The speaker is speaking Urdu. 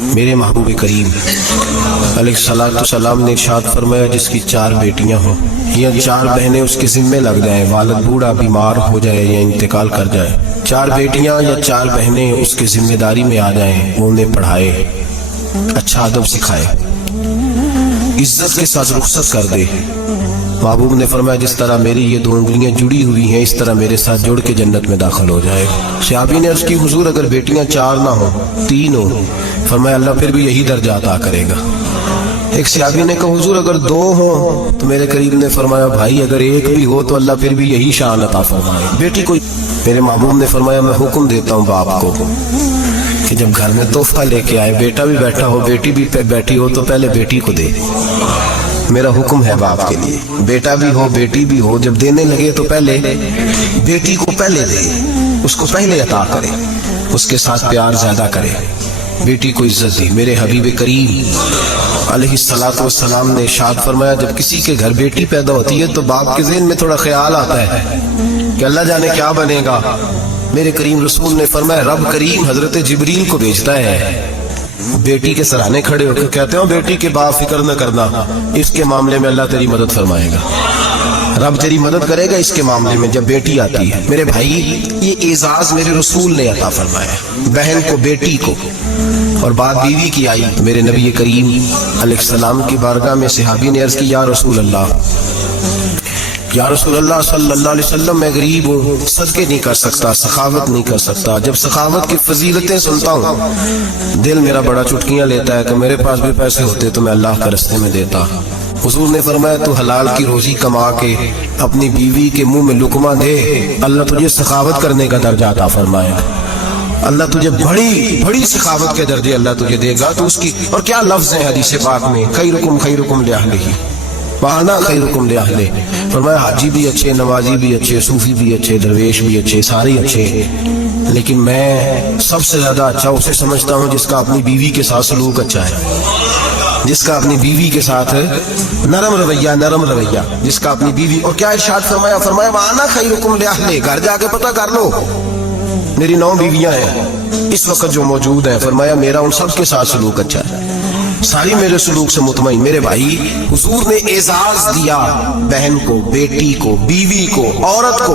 میرے محبوب کریم علیہ السلام نے ارشاد فرمایا جس کی 4 بیٹیاں ہوں یا 4 بہنیں اس کے ذمے لگ جائیں، والد بوڑھا بیمار ہو جائے یا انتقال کر جائے، 4 بیٹیاں یا 4 بہنیں اس کے ذمہ داری میں آ جائیں، وہ انہیں پڑھائے، اچھا ادب سکھائے، عزت کے ساتھ رخصت کر دے۔ محبوب نے فرمایا جس طرح میری یہ 2 انگلیاں جڑی ہوئی ہیں اس طرح میرے ساتھ جڑ کے جنت میں داخل ہو جائے۔ صحابی نے عرض کی حضور اگر بیٹیاں 4 نہ ہوں 3 ہوں؟ فرمایا اللہ پھر بھی یہی درجہ عطا کرے گا۔ ایک صحابی نے کہا حضور اگر 2 ہوں؟ تو میرے کریم نے فرمایا بھائی اگر 1 بھی ہو تو اللہ پھر بھی یہی شان عطا فرمائے۔ بیٹی کوئی، میرے محبوب نے فرمایا میں حکم دیتا ہوں باپ کو کہ جب گھر میں تحفہ لے کے آئے، بیٹا بھی بیٹھا ہو بیٹی بھی بیٹھی ہو تو پہلے بیٹی کو دے۔ میرا حکم ہے باپ کے لیے، بیٹا بھی ہو بیٹی بھی ہو جب دینے لگے تو پہلے بیٹی کو پہلے دے، اس کو پہلے عطا کرے، اس کے ساتھ پیار زیادہ کرے، بیٹی کو عزت دی۔ میرے حبیب کریم علیہ السلام نے ارشاد فرمایا جب کسی کے گھر بیٹی پیدا ہوتی ہے تو باپ کے ذہن میں تھوڑا خیال آتا ہے کہ اللہ جانے کیا بنے گا۔ میرے کریم رسول نے فرمایا رب کریم حضرت جبریل کو بھیجتا ہے، بیٹی کے سرانے کھڑے ہو کے کہتے ہو بیٹی کے باپ فکر نہ کرنا، اس کے معاملے میں اللہ تیری مدد فرمائے گا، رب تیری مدد کرے گا اس کے معاملے میں جب بیٹی آتی ہے۔ میرے بھائی یہ اعزاز میرے رسول نے عطا فرمایا، بہن کو بیٹی کو، اور بات بیوی کی آئی۔ میرے نبی کریم علیہ السلام کی بارگاہ میں صحابی نے عرض کی یا رسول اللہ صلی اللہ علیہ وسلم میں غریب ہوں، صدقے نہیں کر سکتا، سخاوت نہیں کر سکتا۔ جب سخاوت کی فضیلتیں سنتا ہوں دل میرا بڑا چٹکیاں لیتا ہے کہ میرے پاس بھی پیسے ہوتے تو میں اللہ کے راستے میں دیتا۔ حضور نے فرمایا تو حلال کی روزی کما کے اپنی بیوی کے منہ میں لقمہ دے، اللہ تجھے سخاوت کرنے کا درجہ عطا فرمائے، اللہ تجھے بڑی سخاوت کے درجے اللہ تجھے دے گا۔ تو اس کی اور کیا لفظ ہے حدیث پاک میں، خیرکم لأہلہ وانا خیرکم لأہلہ، فرمایا حاجی بھی اچھے، نمازی بھی اچھے، صوفی بھی اچھے، درویش بھی اچھے، سارے اچھے، لیکن میں سب سے زیادہ اچھا اسے سمجھتا ہوں جس کا اپنی بیوی کے ساتھ سلوک اچھا ہے، جس کا اپنی بیوی کے ساتھ نرم رویہ، جس کا اپنی بیوی۔ اور کیا ارشاد فرمایا وانا خیرکم لأہلہ، گھر جا کے پتہ کر لو میری 9 بیویاں ہیں اس وقت جو موجود ہیں، فرمایا میرا ان سب کے ساتھ سلوک اچھا ہے، ساری میرے سلوک سے مطمئن۔ میرے بھائی حضور نے اعزاز دیا بہن کو، بیٹی کو، بیوی کو، عورت کو،